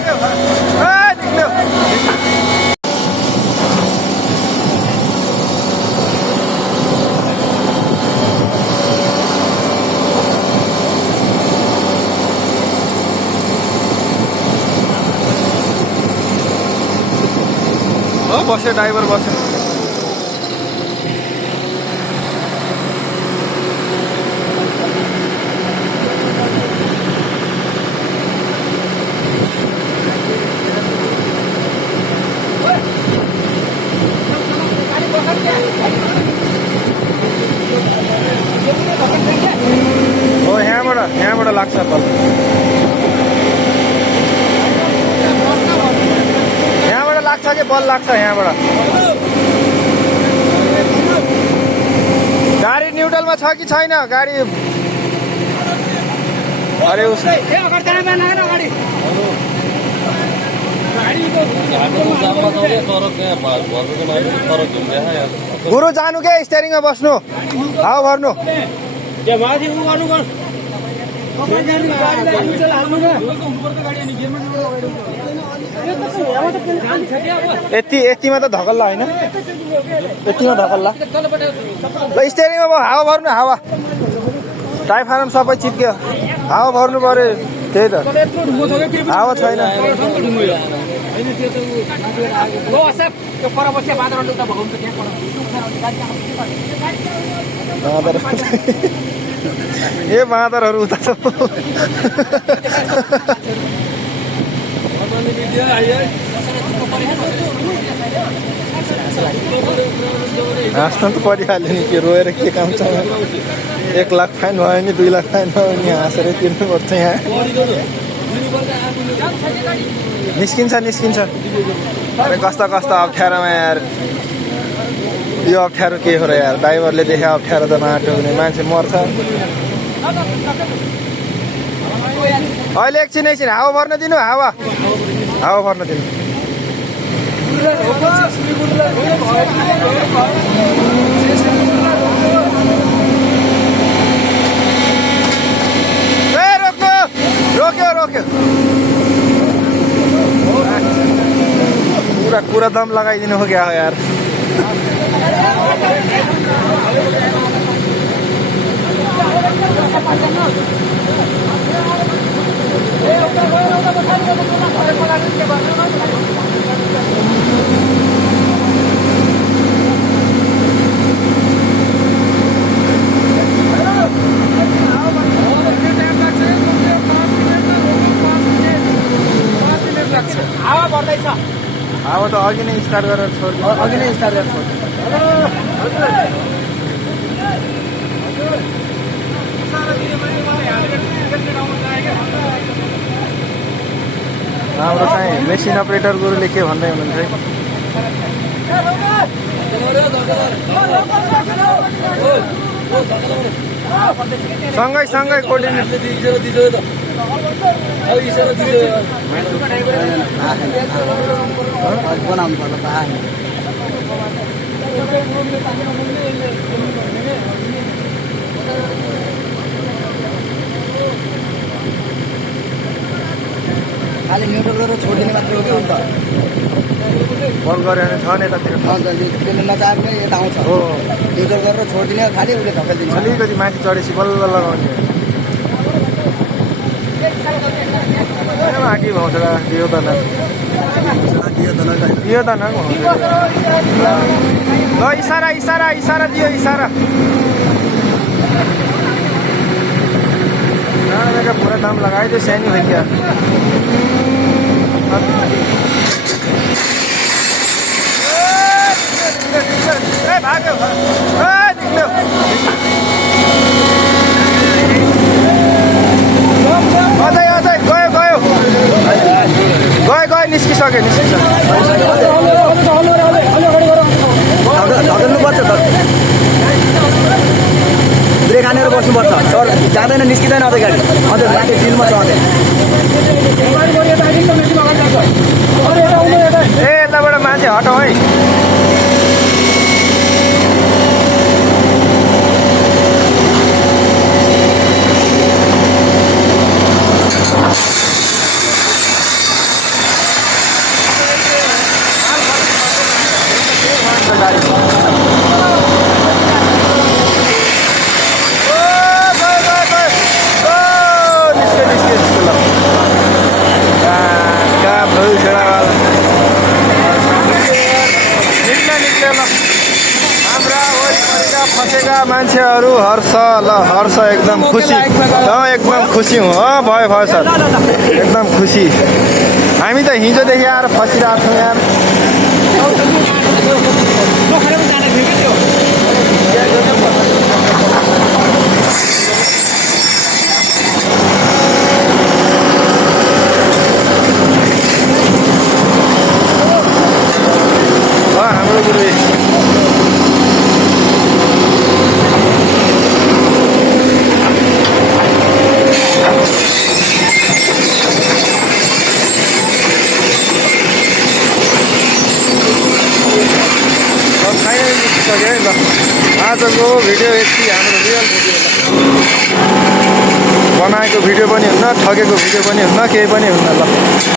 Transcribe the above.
भाग्यो निक्ल्यो बस्यो ड्राइभर बस्यो हो यहाँबाट लाग्छ बल यहाँबाट लाग्छ कि बल लाग्छ यहाँबाट गाडी न्युट्रलमा छ कि छैन गाडी अरे उस गुरु जानु के स्टेरिङमा बस्नु हावा भर्नु यतिमा त धकल्ला होइन यतिमा धकल्ला ल स्टेरिङमा हावा भर्नु हावा टाइ फार्म सबै चिप्क्यो हावा भर्नु पर्यो त्यही त हावा छैन ए बाँदरहरू उता छ हाँस्न त परिहाल्यो नि के रोएर के काम छ 1 लाख फाइन भयो नि 2 लाख फाइन भयो नि हाँसेर तिर्नुपर्छ यहाँ निस्किन्छ अरे कस्तो अप्ठ्यारोमा यार यो अप्ठ्यारो के हो र यार ड्राइभरले देखे अप्ठ्यारो त माटो हुने मान्छे मर्छ अहिले एकछिन हावा भर्न दिनु हावा भर्न दिनु रोक्यो पूरा दम लगाइदिनु हो क्या हो यार हावा त अघि नै स्टार्ट गरेर छोड्नु हाम्रो चाहिँ मेसिन अपरेटर गुरुले के भन्दै हुनुहुन्छ सँगै कोर्डिनेट बनाउनु पर्छ खालि न्युट्रल गरेर छोडिदिने मात्रै हो कि अन्त बल गऱ्यो भने छ नि यतातिर त्यसले नचाहेर पनि यता आउँछ हो न्युट्रल गरेर छोडिदिने खालि उसले धक्काइदिन्छ अलिकति माथि चढेपछि बल्ल लगाउने आगे भाउँछ दियो त न ल इसारा दियो इसारा पूरा दाम लगाइदियो सानी हो क्या भाग्यो निक्ल्यो अझै गयो निस्किसक्यो झगल्नुपर्छ त ब्रेक हानेर बस्नुपर्छ सर जाँदैन निस्किँदैन अझै गाडी अझै माथि फिल्डमा छ अझै ए यताबाट मान्छे हटाऊ है मान्छेहरू हर्ष ल हर्ष एकदम खुसी एकदम खुसी हुँ भयो भयो सर एकदम खुसी हामी त हिजोदेखि आएर फसिरहेको छौँ यार हाम्रो गुरु आजको भिडियो यति हाम्रो रियल भिडियो बनाएको भिडियो पनि हुन्न ठगेको भिडियो पनि हुन्न केही पनि हुन्न ल